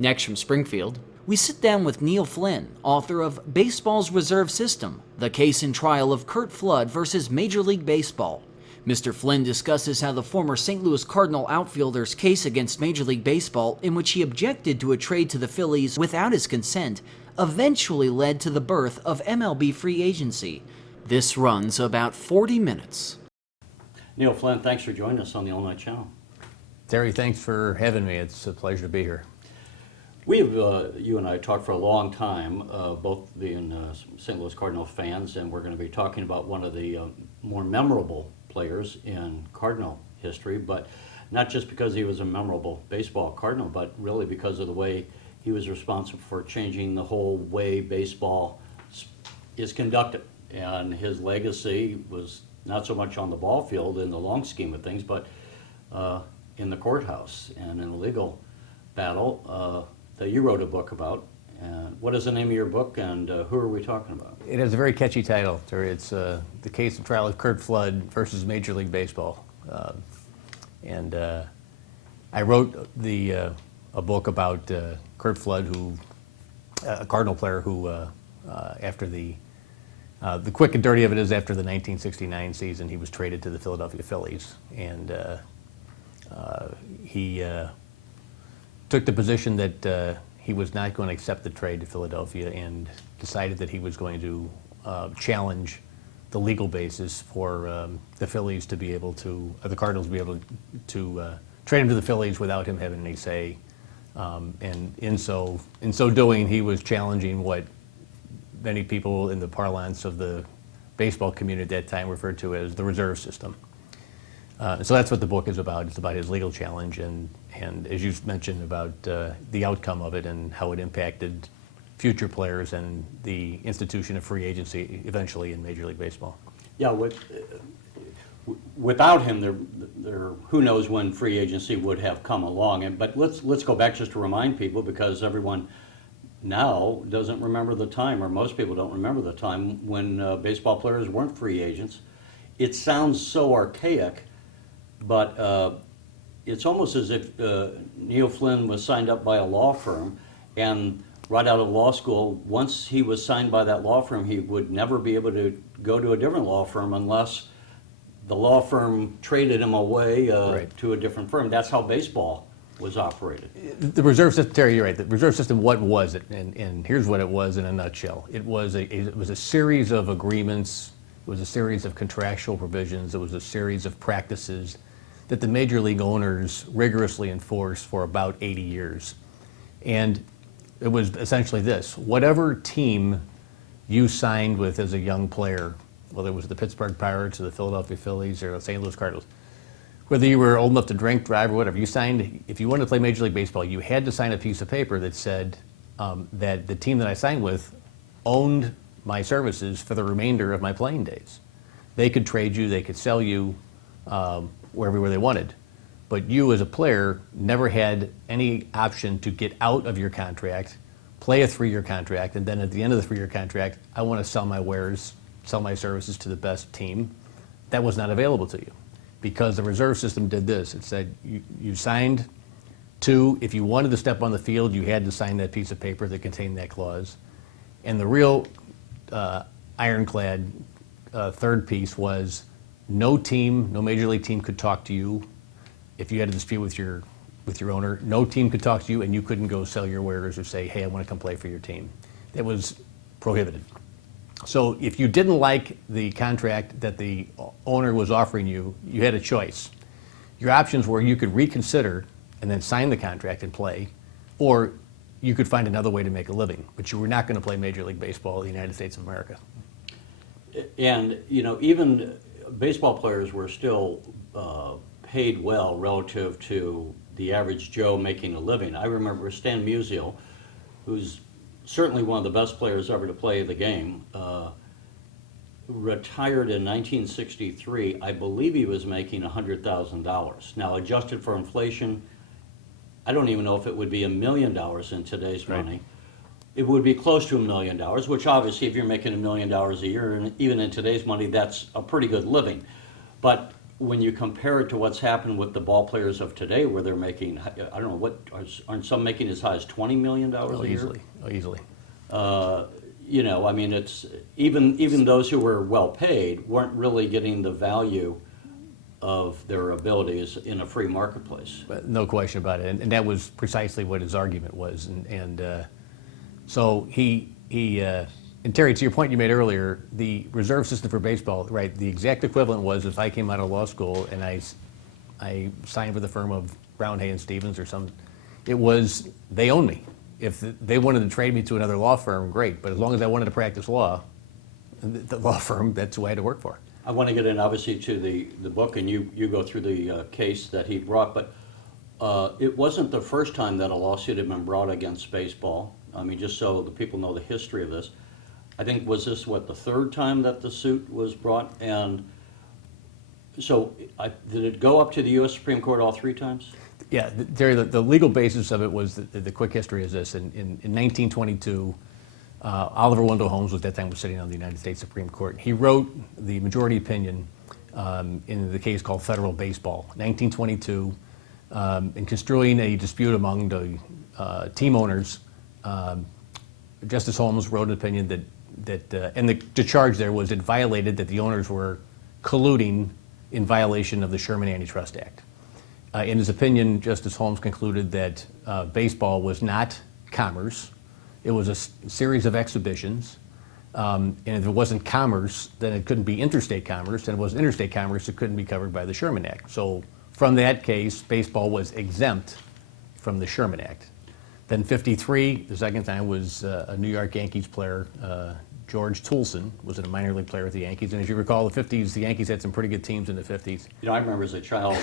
Next from Springfield, we sit down with Neil Flynn, author of Baseball's Reserve System, the case and trial of Curt Flood versus Major League Baseball. Mr. Flynn discusses how the former St. Louis Cardinal outfielder's case against Major League Baseball, in which he objected to a trade to the Phillies without his consent, eventually led to the birth of MLB free agency. This runs about 40 minutes. Neil Flynn, thanks for joining us on the All Night Channel. Terry, thanks for having me. It's a pleasure to be here. We've, you and I talked for a long time, both being St. Louis Cardinals fans, and we're going to be talking about one of the more memorable players in Cardinal history, but not just because he was a memorable baseball Cardinal, but really because of the way he was responsible for changing the whole way baseball is conducted. And his legacy was not so much on the ball field in the long scheme of things, but in the courthouse and in the legal battle that you wrote a book about. What is the name of your book, and who are we talking about? It has a very catchy title, Terry. It's the case and trial of Curt Flood versus Major League Baseball. I wrote a book about Curt Flood, who a Cardinal player who, after the quick and dirty of it is, after the 1969 season, he was traded to the Philadelphia Phillies, and he took the position that he was not going to accept the trade to Philadelphia, and decided that he was going to challenge the legal basis for the Phillies to be able to, the Cardinals to be able to trade him to the Phillies without him having any say. And in so doing, he was challenging what many people in the parlance of the baseball community at that time referred to as the reserve system. So that's what the book is about. It's about his legal challenge, and as you mentioned, about the outcome of it and how it impacted future players and the institution of free agency eventually in Major League Baseball. Yeah, without him, there who knows when free agency would have come along. But let's go back just to remind people, because everyone now doesn't remember the time, or most people don't remember the time when baseball players weren't free agents. It sounds so archaic, but it's almost as if Neil Flynn was signed up by a law firm, and right out of law school, once he was signed by that law firm, he would never be able to go to a different law firm unless the law firm traded him away Right. to a different firm. That's how baseball was operated. The reserve system, Terry, you're right. The reserve system, what was it? And here's what it was in a nutshell. It was a series of agreements. It was a series of contractual provisions. It was a series of practices that the major league owners rigorously enforced for about 80 years. And it was essentially this: whatever team you signed with as a young player, whether it was the Pittsburgh Pirates or the Philadelphia Phillies or the St. Louis Cardinals, whether you were old enough to drink, drive, or whatever, you signed, if you wanted to play Major League Baseball, you had to sign a piece of paper that said that the team that I signed with owned my services for the remainder of my playing days. They could trade you, they could sell you wherever they wanted. But you as a player never had any option to get out of your contract, play a 3-year contract, and then at the end of the 3-year contract, I want to sell my wares, sell my services to the best team. That was not available to you, because the reserve system did this. It said you signed to, if you wanted to step on the field, you had to sign that piece of paper that contained that clause. And the real ironclad third piece was no team, no major league team could talk to you if you had a dispute with your owner. No team could talk to you, and you couldn't go sell your wares or say, hey, I want to come play for your team. That was prohibited. So if you didn't like the contract that the owner was offering you, you had a choice. Your options were you could reconsider and then sign the contract and play, or you could find another way to make a living, but you were not going to play Major League Baseball in the United States of America. And, you know, even baseball players were still paid well relative to the average Joe making a living. I remember Stan Musial, who's certainly one of the best players ever to play the game, retired in 1963. I believe he was making $100,000. Now, adjusted for inflation, I don't even know if it would be $1 million in today's money. It would be close to $1 million, which obviously if you're making $1 million a year, and even in today's money, that's a pretty good living. But when you compare it to what's happened with the ball players of today, where they're making, I don't know, aren't some making as high as $20 million a year? Easily. Oh, easily. You know, I mean, it's even those who were well paid weren't really getting the value of their abilities in a free marketplace. But no question about it, and that was precisely what his argument was, and so he and Terry, to your point you made earlier, the reserve system for baseball, right? The exact equivalent was if I came out of law school and I signed with a firm of Brown, Hay and Stevens or some, it was they own me. If they wanted to trade me to another law firm, great. But as long as I wanted to practice law, the law firm, that's who I had to work for. I want to get in, obviously, to the book, and you go through the case that he brought, but it wasn't the first time that a lawsuit had been brought against baseball. I mean, just so the people know the history of this. I think, was this, what, the third time that the suit was brought? And so did it go up to the U.S. Supreme Court all three times? Yeah, Terry, the legal basis of it was, the quick history is this. In 1922, Oliver Wendell Holmes was at that time sitting on the United States Supreme Court. He wrote the majority opinion in the case called Federal Baseball. 1922, in construing a dispute among the team owners, Justice Holmes wrote an opinion that and the charge there was it violated that the owners were colluding in violation of the Sherman Antitrust Act. In his opinion, Justice Holmes concluded that baseball was not commerce. It was a series of exhibitions, and if it wasn't commerce, then it couldn't be interstate commerce, and if it was interstate commerce, it couldn't be covered by the Sherman Act. So from that case, baseball was exempt from the Sherman Act. Then 53, the second time, was a New York Yankees player, George Toulson, was a minor league player with the Yankees. And as you recall, the 50s, the Yankees had some pretty good teams in the 50s. You know, I remember as a child,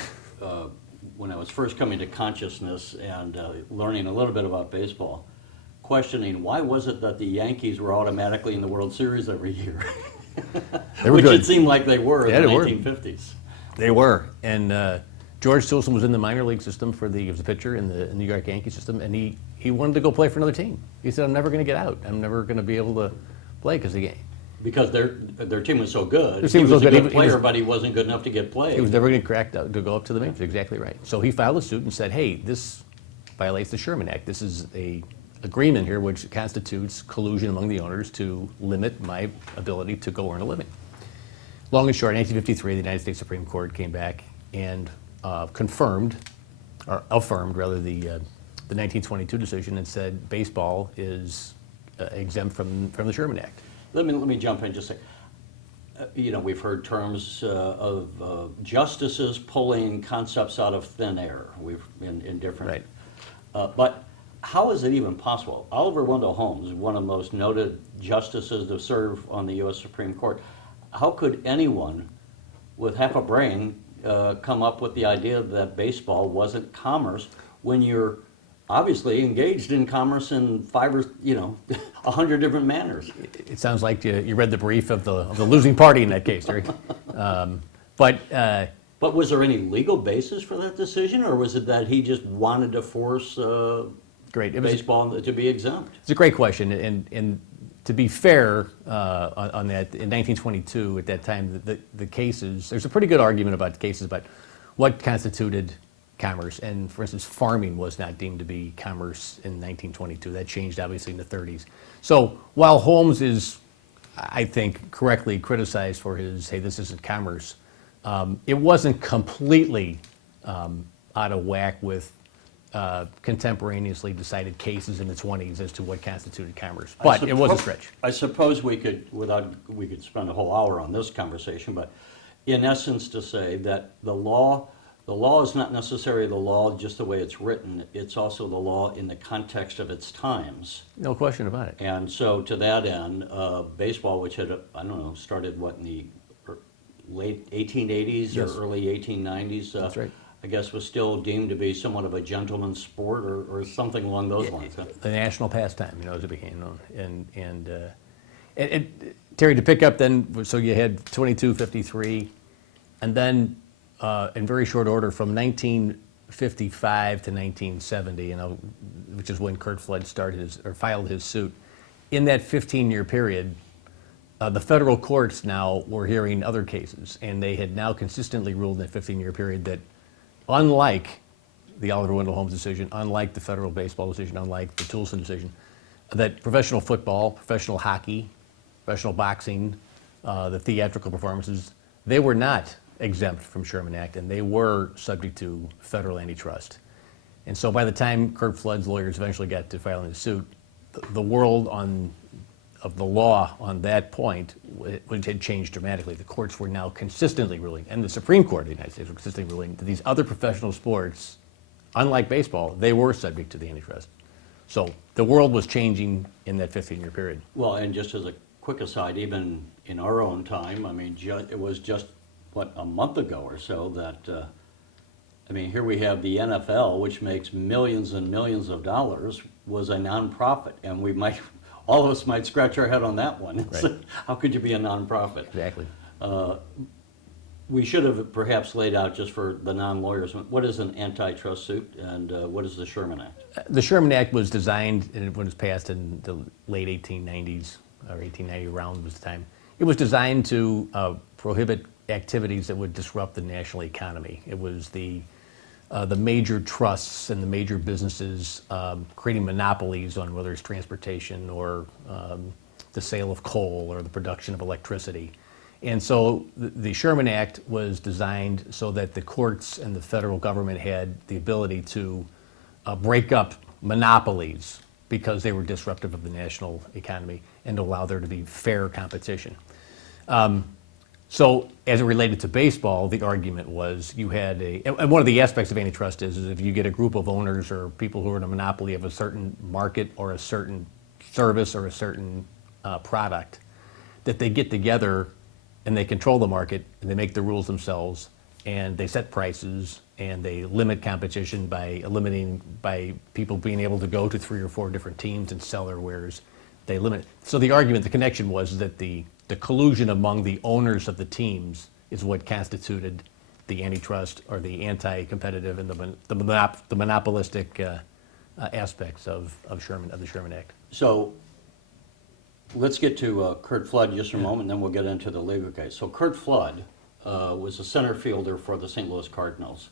when I was first coming to consciousness and learning a little bit about baseball, questioning why was it that the Yankees were automatically in the World Series every year? They were Which good. it seemed like they were Yeah, in the they were. 1950s. They were. And George Toulson was in the minor league system he was a pitcher in the New York Yankees system, and he wanted to go play for another team. He said, I'm never going to get out. I'm never going to be able to play because Because their team was so good. Their team He was was so a good. good player, but he wasn't good enough to get played. he was never going to crack out to go up to the majors. Exactly right. So he filed a suit and said, hey, this violates the Sherman Act. This is a agreement here which constitutes collusion among the owners to limit my ability to go earn a living. Long and short, in 1953, the United States Supreme Court came back and confirmed, or affirmed rather, the 1922 decision and said baseball is exempt from the Sherman Act. Let me jump in just a second. You know, we've heard terms of justices pulling concepts out of thin air. We've in different. Right. But how is it even possible? Oliver Wendell Holmes, one of the most noted justices to serve on the U.S. Supreme Court, how could anyone with half a brain come up with the idea that baseball wasn't commerce when you're obviously engaged in commerce in 100 different manners? It sounds like you read the brief of the losing party in that case, Terry. But was there any legal basis for that decision, or was it that he just wanted to force baseball to be exempt? It's a great question, and to be fair on that, in 1922, at that time, the cases, there's a pretty good argument about the cases about what constituted commerce. And for instance, farming was not deemed to be commerce in 1922. That changed obviously in the 30s. So while Holmes is, I think, correctly criticized for his, hey, this isn't commerce, it wasn't completely out of whack with contemporaneously decided cases in the 20s as to what constituted commerce. But it was a stretch. I suppose we could spend a whole hour on this conversation, but in essence to say that the law is not necessarily the law just the way it's written, it's also the law in the context of its times. No question about it. And so to that end, baseball, which had, I don't know, started what, in the late 1880s Yes. or early 1890s, That's right. I guess was still deemed to be somewhat of a gentleman's sport or something along those lines. Huh? The national pastime, as it became known. And Terry, to pick up then, so you had 22, 53, and then in very short order from 1955 to 1970, which is when Curt Flood filed his suit. In that 15-year period, The federal courts now were hearing other cases, and they had now consistently ruled in a 15-year period that, unlike the Oliver Wendell Holmes decision, unlike the federal baseball decision, unlike the Toulson decision, that professional football, professional hockey, professional boxing, the theatrical performances, they were not exempt from Sherman Act, and they were subject to federal antitrust. And so by the time Curt Flood's lawyers eventually got to filing the suit, the world of the law on that point, which had changed dramatically. The courts were now consistently ruling, and the Supreme Court of the United States were consistently ruling that these other professional sports, unlike baseball, they were subject to the antitrust. So the world was changing in that 15-year period. Well, and just as a quick aside, even in our own time, I mean, it was just, what, a month ago or so that, I mean, here we have the NFL, which makes millions and millions of dollars, was a nonprofit, and we might, all of us might scratch our head on that one. Right. How could you be a nonprofit? Exactly. We should have perhaps laid out, just for the non-lawyers, what is an antitrust suit and what is the Sherman Act? The Sherman Act was designed, and when it was passed in the late 1890s, or 1890 around was the time, it was designed to prohibit activities that would disrupt the national economy. It was the major trusts and the major businesses creating monopolies on whether it's transportation or the sale of coal or the production of electricity. And so the Sherman Act was designed so that the courts and the federal government had the ability to break up monopolies because they were disruptive of the national economy and to allow there to be fair competition. So as it related to baseball, the argument was you had and one of the aspects of antitrust is if you get a group of owners or people who are in a monopoly of a certain market or a certain service or a certain product, that they get together and they control the market and they make the rules themselves and they set prices and they limit competition by people being able to go to 3 or 4 different teams and sell their wares. They limit. So the argument, the connection was that the collusion among the owners of the teams is what constituted the antitrust or the anti-competitive and the monopolistic aspects of the Sherman Act. So let's get to Curt Flood just for a moment, and then we'll get into the legal case. So Curt Flood was a center fielder for the St. Louis Cardinals.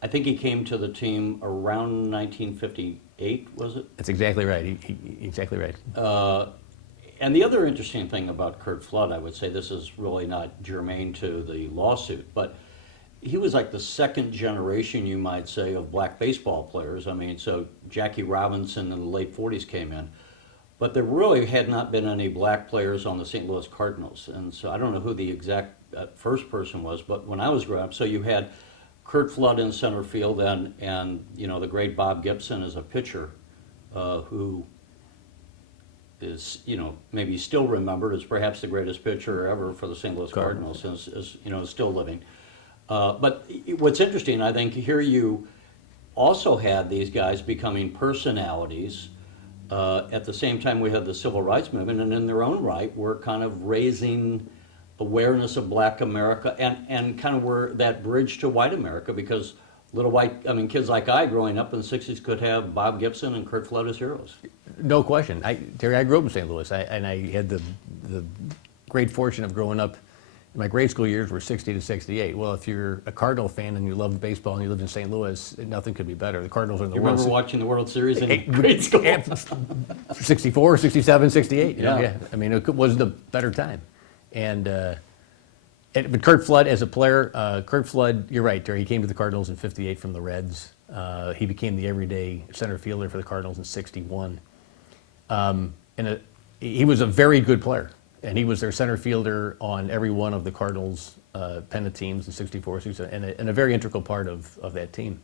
I think he came to the team around 1958, was it? That's exactly right. Exactly right. And the other interesting thing about Curt Flood, I would say, this is really not germane to the lawsuit, but he was like the second generation, you might say, of black baseball players. I mean, so Jackie Robinson in the late 40s came in, but there really had not been any black players on the St. Louis Cardinals. And so I don't know who the exact first person was, but when I was growing up, so you had Curt Flood in center field and you know, the great Bob Gibson as a pitcher who is, you know, maybe still remembered as perhaps the greatest pitcher ever for the St. Louis Cardinals, is you know, still living. But what's interesting, I think, here you also had these guys becoming personalities. At the same time, we had the civil rights movement, and in their own right, were kind of raising awareness of black America and kind of were that bridge to white America, because kids like I growing up in the 60s could have Bob Gibson and Curt Flood as heroes. No question. Terry, I grew up in St. Louis, and I had the great fortune of growing up. My grade school years were 60 to 68. Well, if you're a Cardinal fan and you love baseball and you lived in St. Louis, nothing could be better. The Cardinals are in the You World remember watching the World Series in grade school? 64, 67, 68. You know, Yeah. I mean, it wasn't a better time. But Curt Flood as a player, Curt Flood, you're right, Terry, he came to the Cardinals in 58 from the Reds. He became the everyday center fielder for the Cardinals in 61. He was a very good player, and he was their center fielder on every one of the Cardinals' pennant teams in 64, 67, and a very integral part of that team.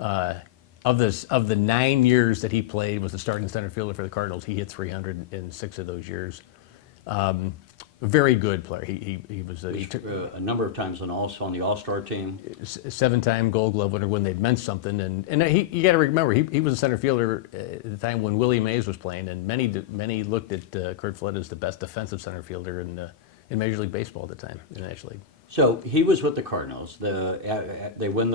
Of the 9 years that he played, was the starting center fielder for the Cardinals. He hit 300 in 6 of those years. A very good player. He was a number of times also on the All-Star team. 7-time Gold Glove winner when they'd meant something. And you got to remember, he was a center fielder at the time when Willie Mays was playing, and many looked at Curt Flood as the best defensive center fielder in Major League Baseball at the time, in the National League. So he was with the Cardinals. They win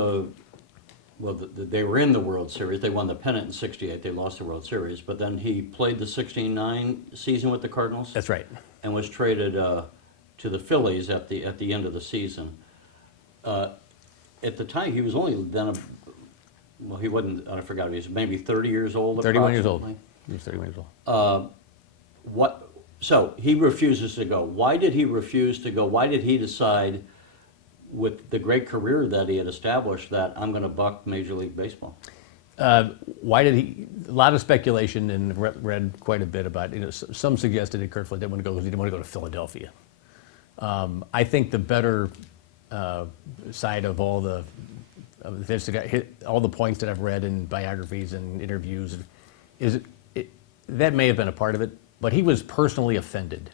they were in the World Series. They won the pennant in 68. They lost the World Series. But then he played the 69 season with the Cardinals. That's right. and was traded to the Phillies at the end of the season. At the time, he was only then, well, he wasn't, I forgot, he was maybe 30 years old. 31 years old. approximately. He was 31 years old. So he refuses to go. Why did he refuse to go? Why did he decide, with the great career that he had established, that I'm going to buck Major League Baseball? Why did he? A lot of speculation, and read quite a bit about. Some suggested that Curt Flood didn't want to go because he didn't want to go to Philadelphia. I think the better side of all the points that I've read in biographies and interviews is that may have been a part of it, but he was personally offended.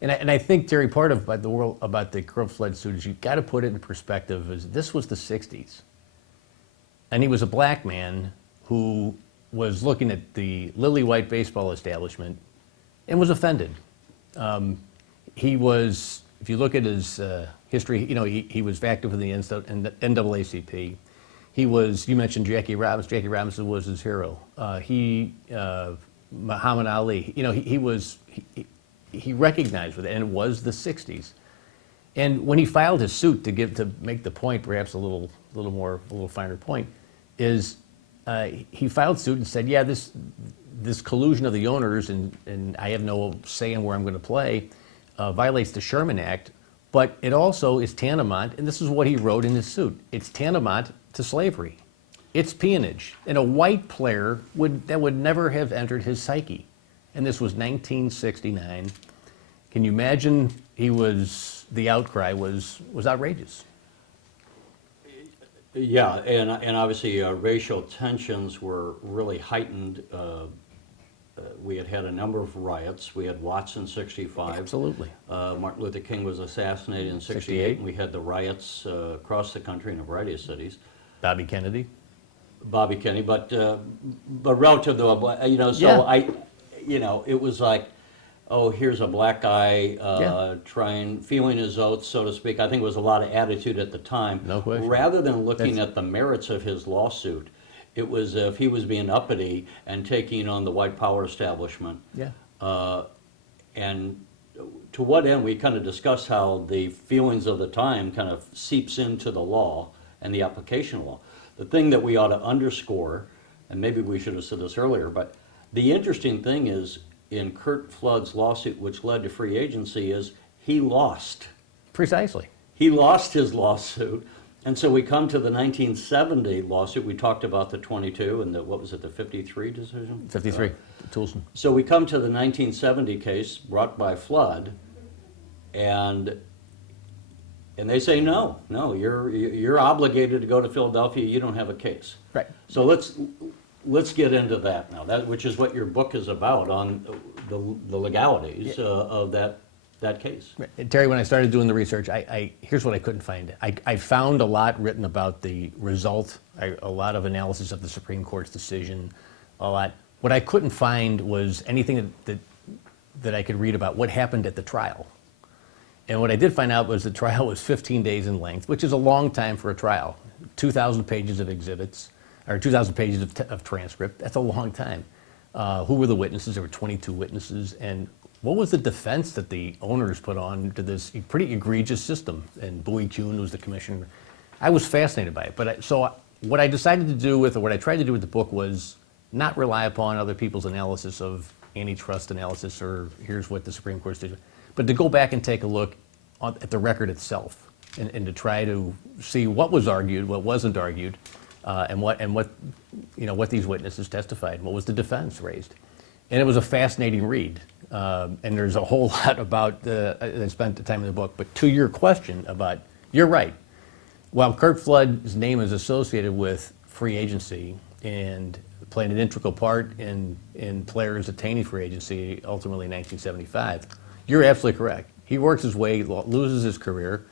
And I think, Terry, part of about the Curt Flood suit is you've got to put it in perspective. Is this was the 60s. And he was a black man who was looking at the lily-white baseball establishment and was offended. He was, if you look at his history, he was active in the NAACP. He was, you mentioned Jackie Robinson. Jackie Robinson was his hero. Muhammad Ali. He recognized with it, and it was the 60s. And when he filed his suit to make the point, perhaps a little finer point, is he filed suit and said, yeah, this collusion of the owners and I have no say in where I'm going to play violates the Sherman Act, but it also is tantamount, and this is what he wrote in his suit, it's tantamount to slavery. It's peonage. And a white player would never have entered his psyche. And this was 1969. Can you imagine? The outcry was outrageous. Yeah, and obviously racial tensions were really heightened. We had a number of riots. We had Watts in 65. Absolutely. Martin Luther King was assassinated in 68. And we had the riots across the country in a variety of cities. Bobby Kennedy, but relative to, Yeah. it was like, oh, here's a black guy Yeah. feeling his oats, so to speak. I think it was a lot of attitude at the time. No question. Rather than looking at the merits of his lawsuit, it was if he was being uppity and taking on the white power establishment. Yeah. And to what end, we kind of discussed how the feelings of the time kind of seeps into the law and the application of law. The thing that we ought to underscore, and maybe we should have said this earlier, but the interesting thing is in Curt Flood's lawsuit, which led to free agency, is he lost. Precisely. He lost his lawsuit. And so we come to the 1970 lawsuit. We talked about the 22 and the 53 decision? 53, Toulson. So we come to the 1970 case brought by Flood, and they say, no, you're obligated to go to Philadelphia. You don't have a case. Right. So let's get into that now. Which is what your book is about, on the legalities of that case. And Terry, when I started doing the research, here's what I couldn't find. I found a lot written about the result, a lot of analysis of the Supreme Court's decision, a lot. What I couldn't find was anything that I could read about what happened at the trial. And what I did find out was the trial was 15 days in length, which is a long time for a trial. 2,000 pages of exhibits, or 2,000 pages of transcript. That's a long time. Who were the witnesses? There were 22 witnesses. And what was the defense that the owners put on to this pretty egregious system? And Bowie Kuhn was the commissioner. I was fascinated by it. So what I decided to do what I tried to do with the book was not rely upon other people's analysis of antitrust analysis or here's what the Supreme Court did, but to go back and take a look at the record itself and to try to see what was argued, what wasn't argued, and what these witnesses testified, what was the defense raised. And it was a fascinating read. And there's a whole lot about, I spent the time in the book, but to your question about, you're right. While Curt Flood's name is associated with free agency and playing an integral part in players attaining free agency ultimately in 1975, you're absolutely correct. He works his way, loses his career,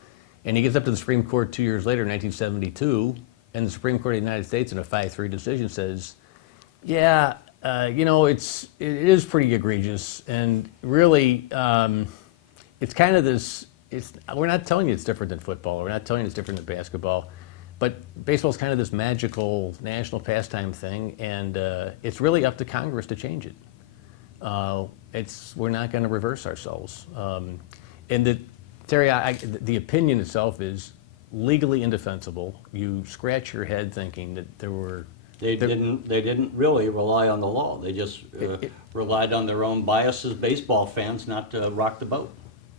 and he gets up to the Supreme Court 2 years later in 1972, and the Supreme Court of the United States in a 5-3 decision says, yeah, it is pretty egregious, and really, it's kind of this. We're not telling you it's different than football. We're not telling you it's different than basketball, but baseball's kind of this magical national pastime thing, and it's really up to Congress to change it. we're not going to reverse ourselves. And Terry, the opinion itself is legally indefensible. You scratch your head thinking that They didn't really rely on the law. They just relied on their own biases, baseball fans, not to rock the boat.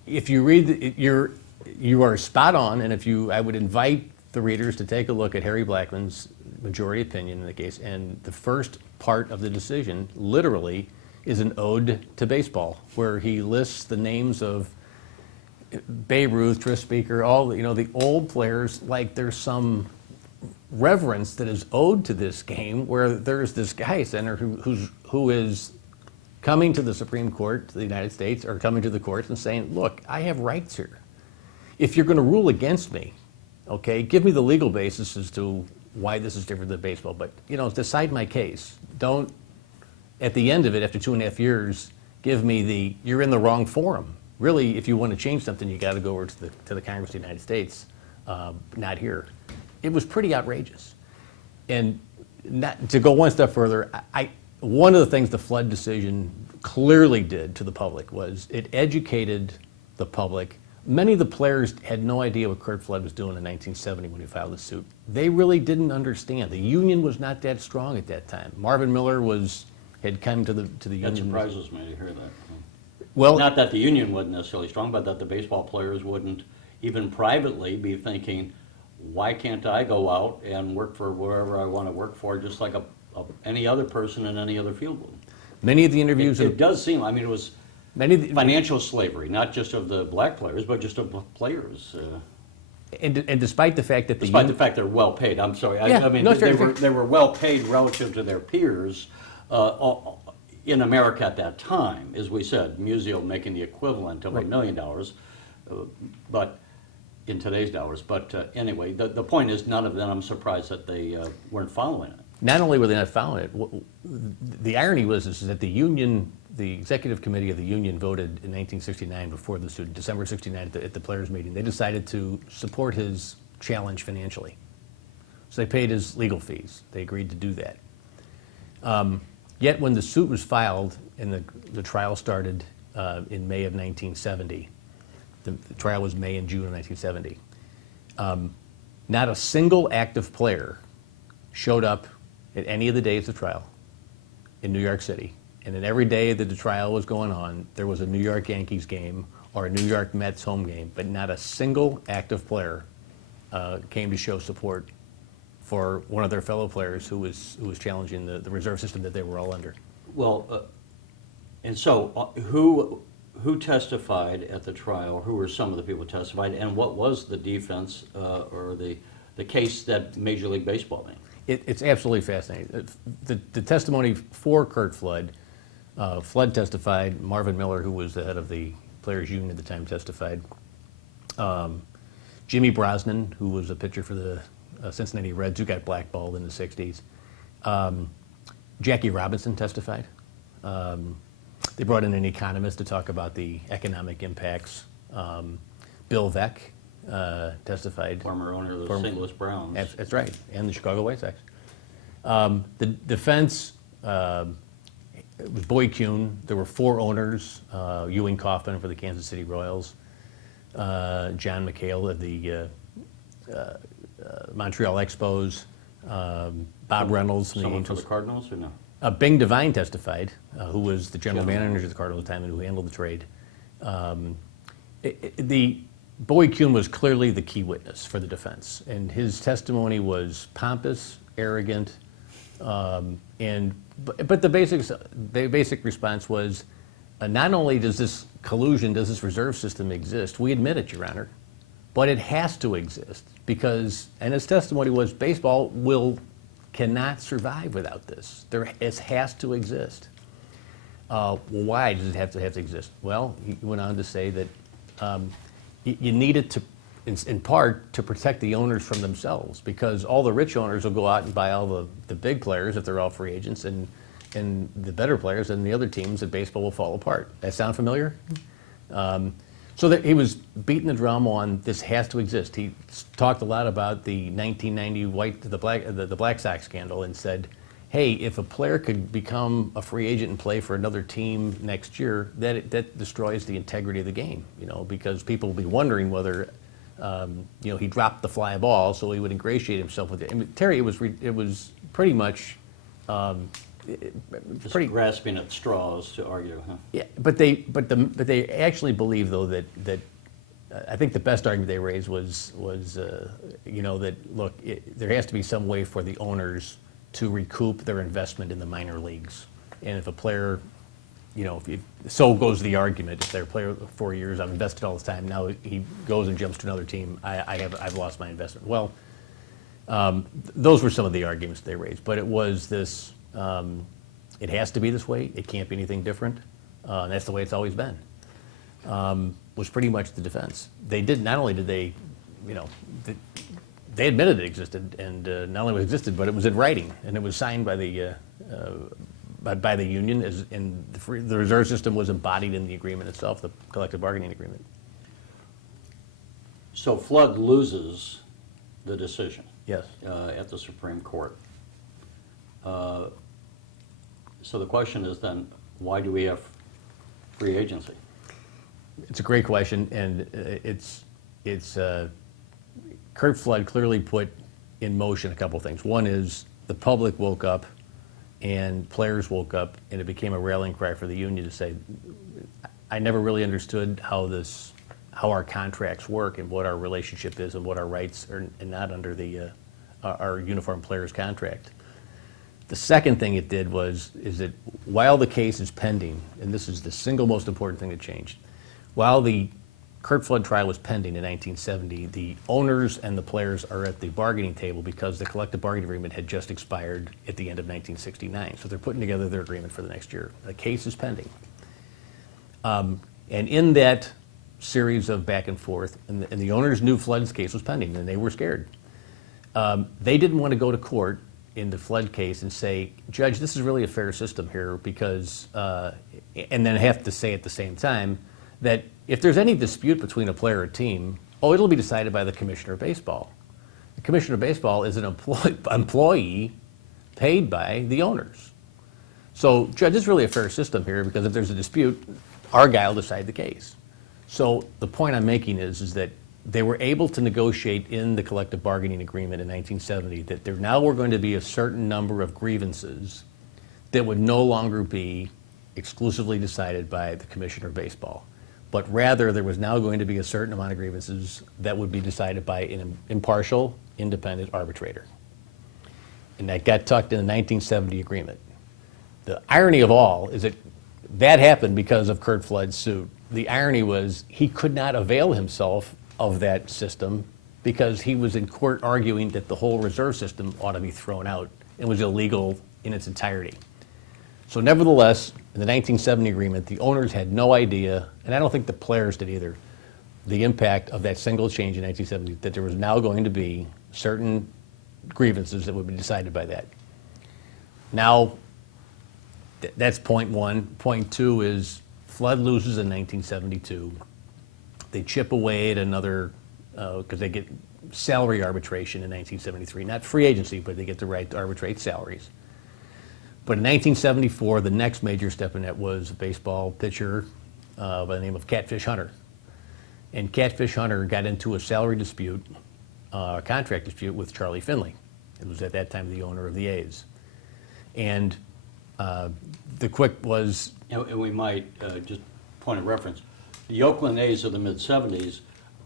If you read, you are spot on, and I would invite the readers to take a look at Harry Blackman's majority opinion in the case, and the first part of the decision literally is an ode to baseball, where he lists the names of Babe Ruth, Tris Speaker, all the old players, like there's some reverence that is owed to this game, where there's this guy center who is coming to the Supreme Court, to the United States, or coming to the courts and saying, look, I have rights here. If you're going to rule against me, okay, give me the legal basis as to why this is different than baseball, but decide my case. Don't, at the end of it, after 2.5 years, give me you're in the wrong forum. Really, if you want to change something, you got to go over to the Congress of the United States, not here. It was pretty outrageous. And to go one step further, one of the things the Flood decision clearly did to the public was it educated the public. Many of the players had no idea what Curt Flood was doing in 1970 when he filed the suit. They really didn't understand. The union was not that strong at that time. Marvin Miller had come to the union. That surprises me to hear that. Well, not that the union wasn't necessarily strong, but that the baseball players wouldn't even privately be thinking, why can't I go out and work for wherever I want to work for, just like any other person in any other field would? Many of the interviews... It does seem, it was financial slavery, not just of the black players, but just of players. And despite the fact that despite the fact they're well paid, I'm sorry, they were well paid relative to their peers in America at that time, as we said, Musial making the equivalent of $1 million, but in today's dollars. But anyway, the point is, none of them, I'm surprised that they weren't following it. Not only were they not following it, the irony was that the union, the executive committee of the union voted in 1969 before the suit, December 69 at the players' meeting. They decided to support his challenge financially. So they paid his legal fees. They agreed to do that. Yet when the suit was filed and the trial started in May of 1970, the trial was May and June of 1970, not a single active player showed up at any of the days of trial in New York City. And then every day that the trial was going on, there was a New York Yankees game or a New York Mets home game, but not a single active player came to show support for one of their fellow players who was challenging the reserve system that they were all under. Well, and so who testified at the trial? Who were some of the people who testified, and what was the defense or the case that Major League Baseball made? It's absolutely fascinating. The testimony for Curt Flood, Flood testified. Marvin Miller, who was the head of the Players Union at the time, testified. Jimmy Brosnan, who was a pitcher for the Cincinnati Reds, who got blackballed in the 60s. Jackie Robinson testified. They brought in an economist to talk about the economic impacts. Bill Veeck testified. Former owner of the St. Louis Browns. That's right, and the Chicago White Sox. The defense it was Boyd Kuhn. There were 4 owners: Ewing Kauffman for the Kansas City Royals, John McHale of the Montreal Expos, Bob Reynolds from the Someone Angels. for the Cardinals, or no? Bing Devine testified, who was the general manager of the Cardinals at the time and who handled the trade. The Boyd Kuhn was clearly the key witness for the defense, and his testimony was pompous, arrogant, but the basic response was, not only does this collusion, does this reserve system exist, we admit it, Your Honor, but it has to exist because, and his testimony was, baseball cannot survive without this. It has to exist. Why does it have to exist? Well, he went on to say that you need it to, in part, to protect the owners from themselves, because all the rich owners will go out and buy all the big players if they're all free agents, and the better players and the other teams that baseball will fall apart. That sound familiar? So that he was beating the drum on this has to exist. He talked a lot about the 1990 the Black Sox scandal and said, hey, if a player could become a free agent and play for another team next year, that destroys the integrity of the game, because people will be wondering whether, he dropped the fly ball, so he would ingratiate himself with it. I mean, Terry, it was pretty much Just grasping at straws to argue, huh? Yeah, but they actually believe though that I think the best argument they raised was that look, there has to be some way for the owners to recoup their investment in the minor leagues, and if a player, so goes the argument, if they're a player for 4 years, I've invested all this time, now he goes and jumps to another team, I've lost my investment. Well, those were some of the arguments they raised, but it was this. It has to be this way. It can't be anything different. And that's the way it's always been. Was pretty much the defense. They did not only did they, they admitted it existed, and not only was it existed, but it was in writing, and it was signed by the union, and the reserve system was embodied in the agreement itself, the collective bargaining agreement. So Flood loses the decision. Yes. At the Supreme Court. So the question is then, why do we have free agency? It's a great question, and Curt Flood clearly put in motion a couple of things. One is the public woke up, and players woke up, and it became a rallying cry for the union to say, I never really understood how our contracts work and what our relationship is and what our rights are and not under our uniform players contract. The second thing it did is that while the case is pending, and this is the single most important thing that changed, while the Curt Flood trial was pending in 1970, the owners and the players are at the bargaining table because the collective bargaining agreement had just expired at the end of 1969. So they're putting together their agreement for the next year. The case is pending. And in that series of back and forth, and the owners knew Flood's case was pending, and they were scared. They didn't want to go to court in the Flood case and say, Judge, this is really a fair system here because, and then have to say at the same time that if there's any dispute between a player or a team, it'll be decided by the Commissioner of Baseball. The Commissioner of Baseball is an employee paid by the owners. So, Judge, it's really a fair system here because if there's a dispute, our guy will decide the case. So the point I'm making is that they were able to negotiate in the collective bargaining agreement in 1970 that there now were going to be a certain number of grievances that would no longer be exclusively decided by the Commissioner of Baseball, but rather there was now going to be a certain amount of grievances that would be decided by an impartial, independent arbitrator. And that got tucked in the 1970 agreement. The irony of all is that happened because of Curt Flood's suit. The irony was he could not avail himself of that system because he was in court arguing that the whole reserve system ought to be thrown out and was illegal in its entirety. So nevertheless, in the 1970 agreement, the owners had no idea, and I don't think the players did either, the impact of that single change in 1970, that there was now going to be certain grievances that would be decided by that. Now, that's point one. Point two is Flood loses in 1972. They chip away at another, because they get salary arbitration in 1973. Not free agency, but they get the right to arbitrate salaries. But in 1974, the next major step in that was a baseball pitcher by the name of Catfish Hunter. And Catfish Hunter got into a salary dispute, a contract dispute with Charlie Finley. It was at that time the owner of the A's. And the quick was... And we might, just point of reference, the Oakland A's of the mid-'70s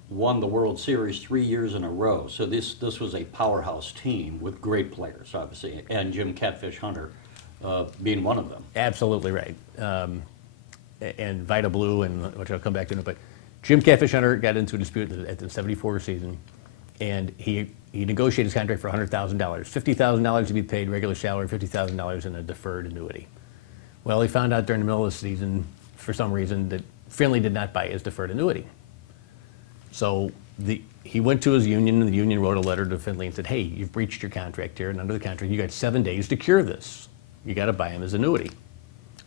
won the World Series 3 years in a row. So this was a powerhouse team with great players, obviously, and Jim Catfish Hunter being one of them. Absolutely right. And Vita Blue, and which I'll come back to, but Jim Catfish Hunter got into a dispute at the '74 season, and he negotiated his contract for $100,000. $50,000 to be paid regular salary, $50,000 in a deferred annuity. Well, he found out during the middle of the season, for some reason, that Finley did not buy his deferred annuity. So he went to his union, and the union wrote a letter to Finley and said, hey, you've breached your contract here, and under the contract, you got 7 days to cure this. You got to buy him his annuity.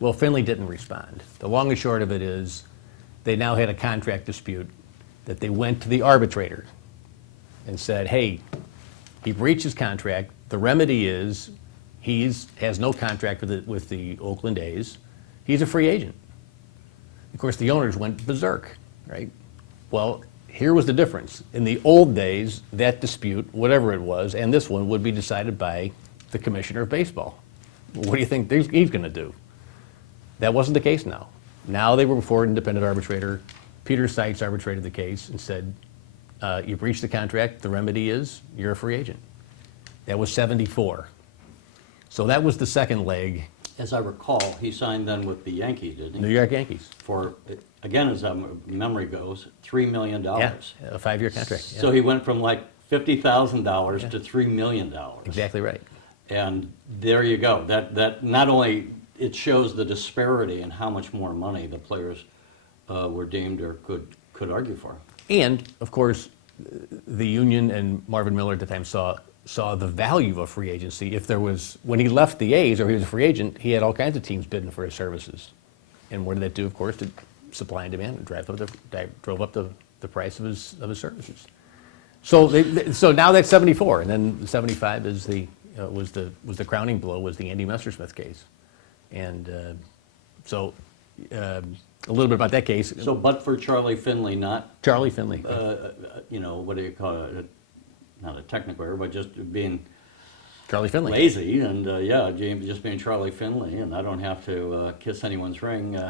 Well, Finley didn't respond. The long and short of it is they now had a contract dispute that they went to the arbitrator and said, hey, he breached his contract. The remedy is He has no contract with the Oakland A's. He's a free agent. Of course, the owners went berserk, right? Well, here was the difference. In the old days, that dispute, whatever it was, and this one would be decided by the commissioner of baseball. What do you think he's going to do? That wasn't the case now. Now they were before an independent arbitrator. Peter Seitz arbitrated the case and said, you breached the contract, the remedy is you're a free agent. That was 74. So that was the second leg. As I recall, he signed then with the Yankees, didn't he? New York Yankees. For, again, as memory goes, $3 million. Yeah, a 5-year contract. Yeah. So he went from like $50,000 to $3 million. Exactly right. And there you go. That not only it shows the disparity in how much more money the players were deemed or could argue for. And, of course, the union and Marvin Miller at the time saw the value of free agency. If there was, when he left the A's or he was a free agent, he had all kinds of teams bidding for his services. And what did that do, of course? To supply and demand, and drove up the price of his services. So now that's 74, and then 75 is was the crowning blow, was the Andy Messersmith case. And a little bit about that case. So, but for Charlie Finley, not, Charlie Finley. what do you call it? Not a technical error, but just being Charlie Finley. lazy, and just being Charlie Finley, and I don't have to kiss anyone's ring.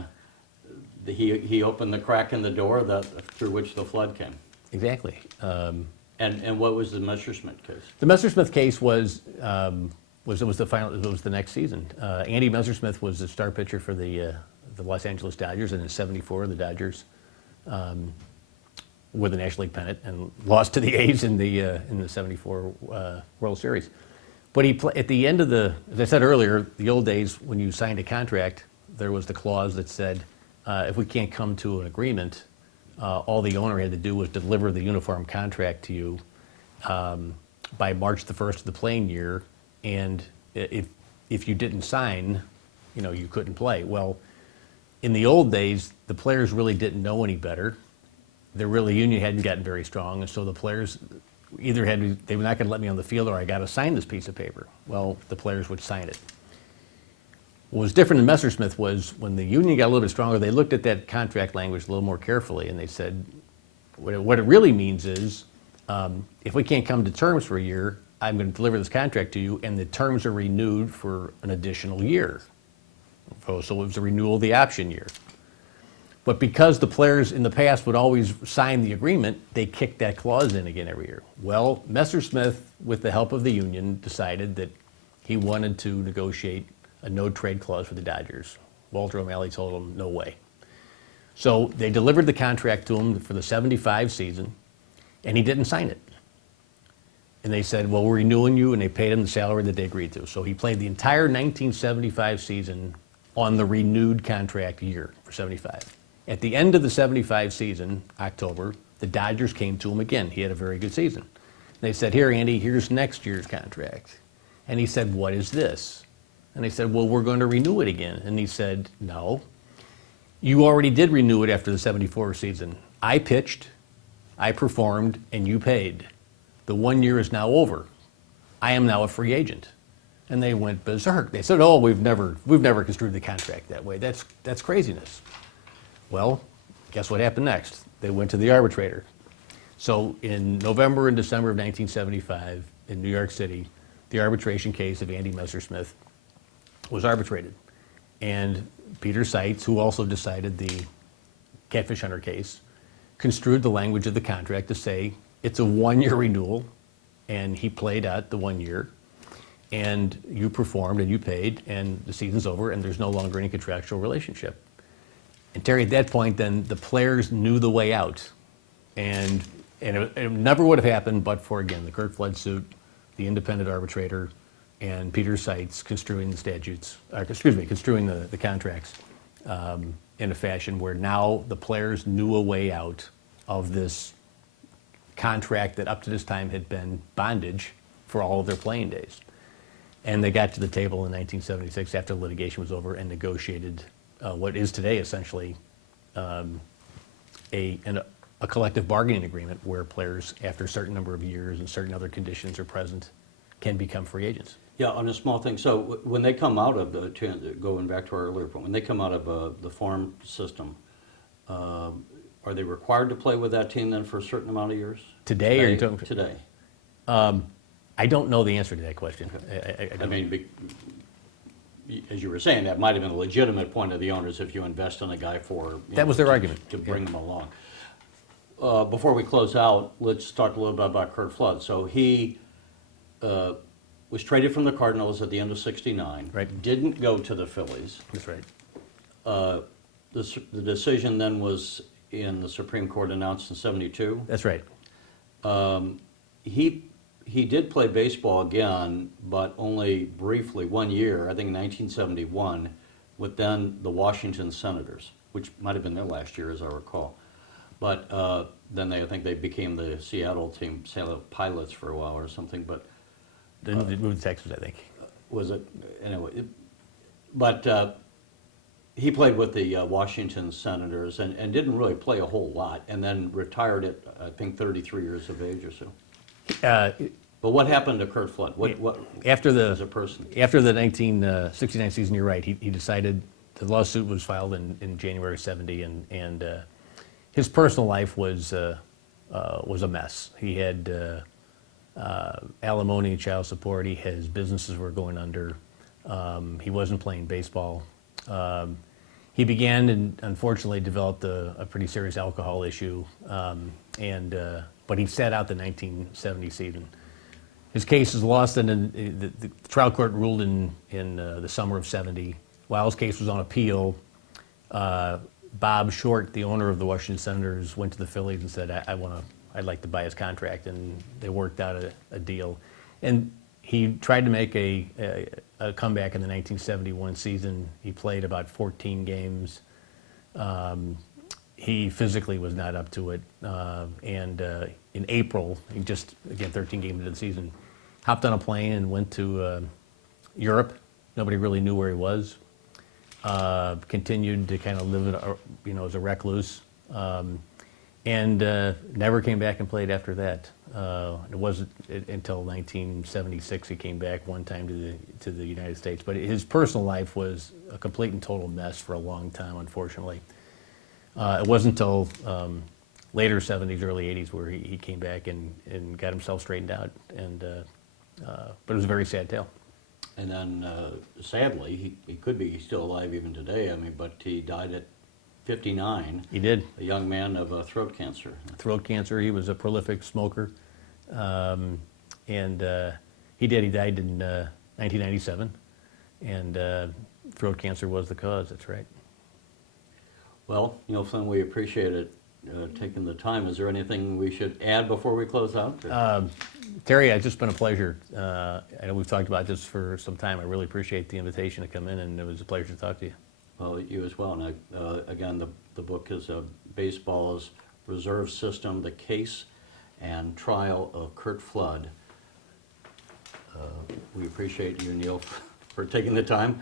He opened the crack in the door through which the flood came. Exactly. And what was the Messersmith case? The Messersmith case was the next season. Andy Messersmith was the star pitcher for the Los Angeles Dodgers, and in '74 the Dodgers won the National League pennant and lost to the A's in the '74 World Series. But at the end of as I said earlier, the old days when you signed a contract, there was the clause that said, if we can't come to an agreement, all the owner had to do was deliver the uniform contract to you by March the 1st of the playing year, and if you didn't sign, you couldn't play. Well, in the old days, the players really didn't know any better. The union hadn't gotten very strong, and so the players either they were not going to let me on the field, or I got to sign this piece of paper. Well, the players would sign it. What was different in Messersmith was when the union got a little bit stronger, they looked at that contract language a little more carefully, and they said, what it really means is, if we can't come to terms for a year, I'm going to deliver this contract to you, and the terms are renewed for an additional year. So it was a renewal of the option year. But because the players in the past would always sign the agreement, they kicked that clause in again every year. Well, Messersmith, with the help of the union, decided that he wanted to negotiate a no-trade clause for the Dodgers. Walter O'Malley told him, no way. So they delivered the contract to him for the '75 season, and he didn't sign it. And they said, well, we're renewing you, and they paid him the salary that they agreed to. So he played the entire 1975 season on the renewed contract year for '75. At the end of the '75 season, October, the Dodgers came to him again. He had a very good season. They said, here, Andy, here's next year's contract. And he said, what is this? And they said, well, we're going to renew it again. And he said, no, you already did renew it after the '74 season. I pitched, I performed, and you paid. The 1 year is now over. I am now a free agent. And they went berserk. They said, oh, we've never construed the contract that way. That's craziness. Well, guess what happened next? They went to the arbitrator. So in November and December of 1975 in New York City, the arbitration case of Andy Messersmith was arbitrated. And Peter Seitz, who also decided the Catfish Hunter case, construed the language of the contract to say it's a 1 year renewal, and he played out the 1 year, and you performed and you paid, and the season's over, and there's no longer any contractual relationship. And Terry, at that point, then the players knew the way out, and it never would have happened but for, again, the Curt Flood suit, the independent arbitrator, and Peter Seitz construing the construing the contracts in a fashion where now the players knew a way out of this contract that up to this time had been bondage for all of their playing days. And they got to the table in 1976 after the litigation was over and negotiated what is today essentially a collective bargaining agreement where players, after a certain number of years and certain other conditions are present, can become free agents. Yeah, on a small thing. So when they come out of going back to our earlier point, when they come out of the farm system, are they required to play with that team then for a certain amount of years? Today, or you talking Today. I don't know the answer to that question. I mean, as you were saying, that might have been a legitimate point of the owners if you invest in a guy for That was their argument. to bring them along. Before we close out, let's talk a little bit about Curt Flood. So he was traded from the Cardinals at the end of '69. Right. Didn't go to the Phillies. That's right. The decision then was in the Supreme Court announced in '72. That's right. He did play baseball again, but only briefly, 1 year, I think in 1971, with then the Washington Senators, which might have been their last year, as I recall. But then I think they became the Seattle team, Seattle Pilots for a while or something. But They moved to Texas, I think. was it anyway? But he played with the Washington Senators and didn't really play a whole lot, and then retired at I think 33 years of age or so. But what happened to Curt Flood? What After as a the person? after the 1969 season, you're right. He decided the lawsuit was filed in January '70, and his personal life was a mess. He had alimony and child support. His businesses were going under. He wasn't playing baseball. He began and unfortunately developed a pretty serious alcohol issue, but he sat out the 1970 season. His case is lost, and the trial court ruled in the summer of '70. While his case was on appeal, Bob Short, the owner of the Washington Senators, went to the Phillies and said, I'd like to buy his contract, and they worked out a deal. And he tried to make a comeback in the 1971 season. He played about 14 games. He physically was not up to it. And in April, he just, again, 13 games into the season, hopped on a plane and went to Europe. Nobody really knew where he was. Continued to kind of live, as a recluse. And never came back and played after that. It wasn't until 1976 he came back one time to the United States. But his personal life was a complete and total mess for a long time, unfortunately. It wasn't until later '70s, early '80s where he came back and got himself straightened out. But it was a very sad tale. And then, sadly, he could be still alive even today. I mean, but he died at 59. He did. A young man of throat cancer. Throat cancer. He was a prolific smoker. He died in 1997. And throat cancer was the cause, that's right. Well, Neil Flynn, we appreciate it taking the time. Is there anything we should add before we close out? Terry, it's just been a pleasure. I know we've talked about this for some time. I really appreciate the invitation to come in, and it was a pleasure to talk to you. Well, you as well. And again, the book is Baseball's Reserve System, The Case and Trial of Curt Flood. We appreciate you, Neil, for taking the time.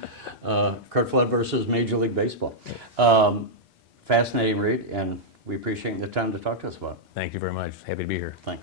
Curt Flood versus Major League Baseball. Fascinating read, and we appreciate the time to talk to us about it. Thank you very much. Happy to be here. Thanks.